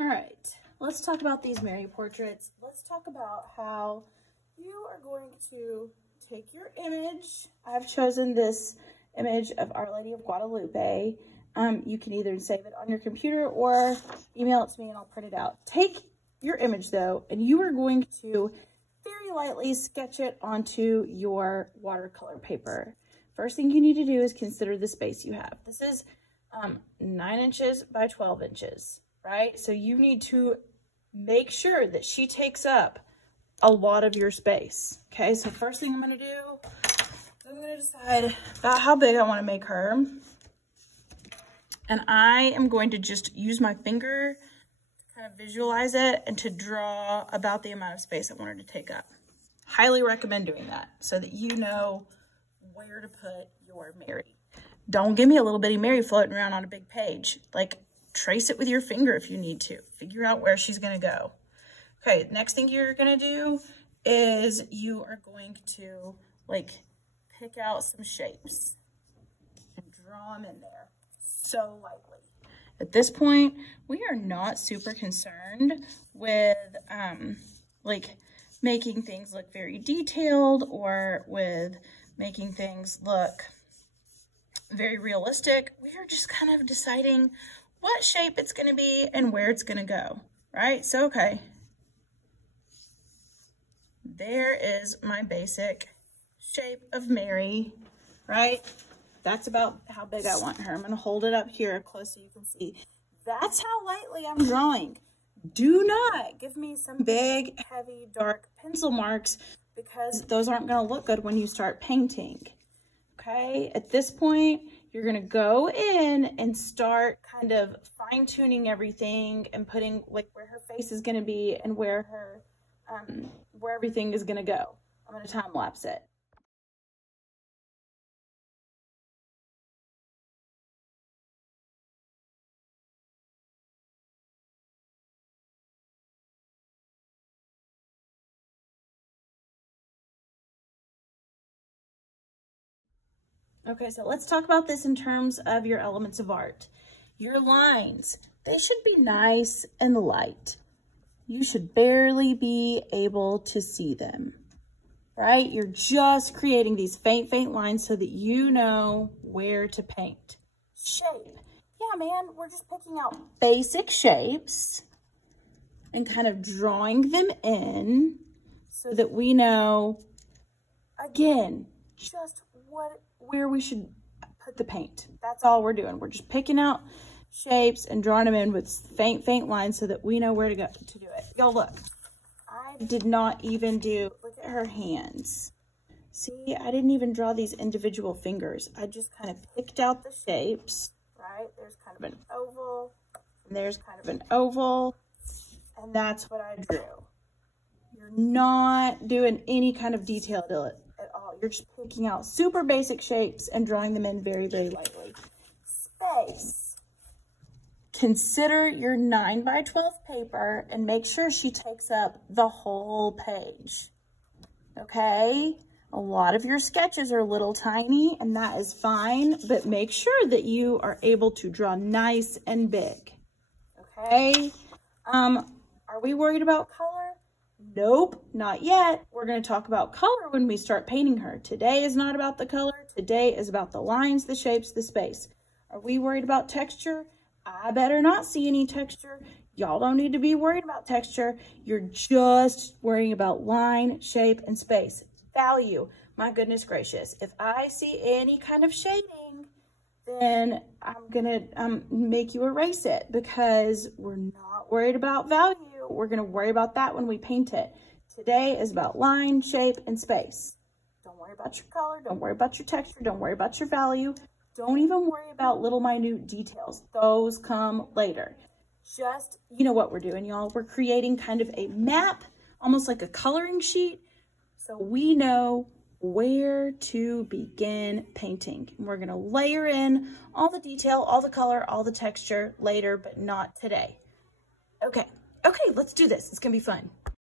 All right, let's talk about these Mary portraits. Let's talk about how you are going to take your image. I've chosen this image of Our Lady of Guadalupe. You can either save it on your computer or email it to me and I'll print it out. Take your image though, and you are going to very lightly sketch it onto your watercolor paper. First thing you need to do is consider the space you have. This is 9 inches by 12 inches, right? So you need to make sure that she takes up a lot of your space. Okay, so first thing I'm gonna do, I'm gonna decide about how big I wanna make her. And I am going to just use my finger to kind of visualize it and to draw about the amount of space I want her to take up. Highly recommend doing that so that you know where to put your Mary. Don't give me a little bitty Mary floating around on a big page. Like, trace it with your finger if you need to. Figure out where she's gonna go. Okay, next thing you're gonna do is you are going to like pick out some shapes and draw them in there so lightly. At this point, we are not super concerned with like making things look very detailed or with making things look very realistic. We are just kind of deciding what shape it's gonna be and where it's gonna go, right? So, okay. There is my basic shape of Mary, right? That's about how big I want her. I'm gonna hold it up here close so you can see. That's how lightly I'm drawing. Do not give me some big, heavy, dark pencil marks because those aren't gonna look good when you start painting, okay? At this point, you're gonna go in and start kind of fine-tuning everything and putting like where her face is gonna be and where her, where everything is gonna go. I'm gonna time lapse it. Okay, so let's talk about this in terms of your elements of art. Your lines, they should be nice and light. You should barely be able to see them, right? You're just creating these faint lines so that you know where to paint. Shape. Yeah, man, we're just picking out basic shapes and kind of drawing them in so that we know, again, just where we should put the paint. That's all we're doing. We're just picking out shapes and drawing them in with faint lines so that we know where to go to do it. Y'all look, I did not even do, look at her hands. See, I didn't even draw these individual fingers. I just kind of picked out the shapes, right? There's kind of an oval, and there's kind of an oval, and that's what I drew. You're not doing any kind of detail to it at all. You're just picking out super basic shapes and drawing them in very lightly. Space. Consider your 9 by 12 paper and make sure she takes up the whole page, okay? A lot of your sketches are little tiny and that is fine, but make sure that you are able to draw nice and big, okay? Are we worried about color? Nope, not yet. We're going to talk about color when we start painting her. Today is not about the color. Today is about the lines, the shapes, the space. Are we worried about texture? I better not see any texture. Y'all don't need to be worried about texture. You're just worrying about line, shape, and space. Value. My goodness gracious. If I see any kind of shading, then I'm gonna make you erase it because we're not worried about value. We're gonna worry about that when we paint it. Today is about line, shape, and space. Don't worry about your color. Don't worry about your texture. Don't worry about your value. Don't even worry about little minute details. Those come later. Just, you know what we're doing, y'all. We're creating kind of a map, almost like a coloring sheet, so we know where to begin painting. And we're gonna layer in all the detail, all the color, all the texture later, but not today. Okay, let's do this. It's gonna be fun.